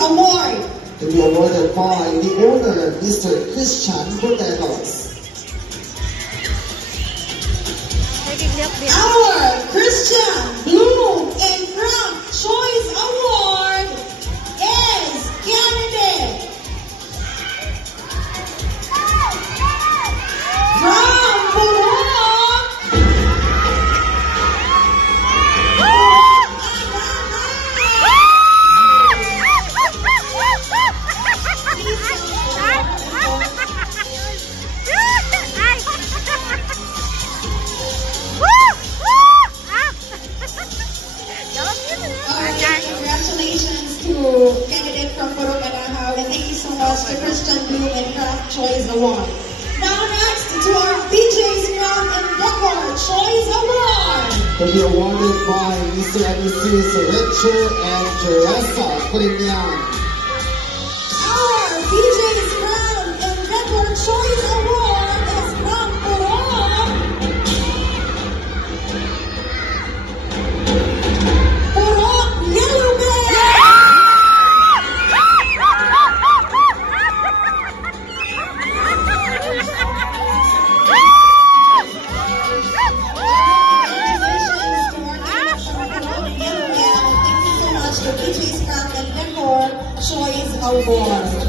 Award. To be awarded by the owner, Mr. Christian Butelos. Our Christian Bloom and Craft Choice Award is candidate from Purok. Congratulations to candidate from Purok Anahaw, and thank you so much to Christian Bloom and Craft Choice Award. Now next to our BJ's Craft and Decor Choice Award. To be awarded by Mr. and Mrs. Rachel and Teresa Prinyan. Our BJ's Craft and Decor Choice Award is from Purok. Purok Yellow Bear. Thank you so much to BJ's Craft and Decor Choice Award.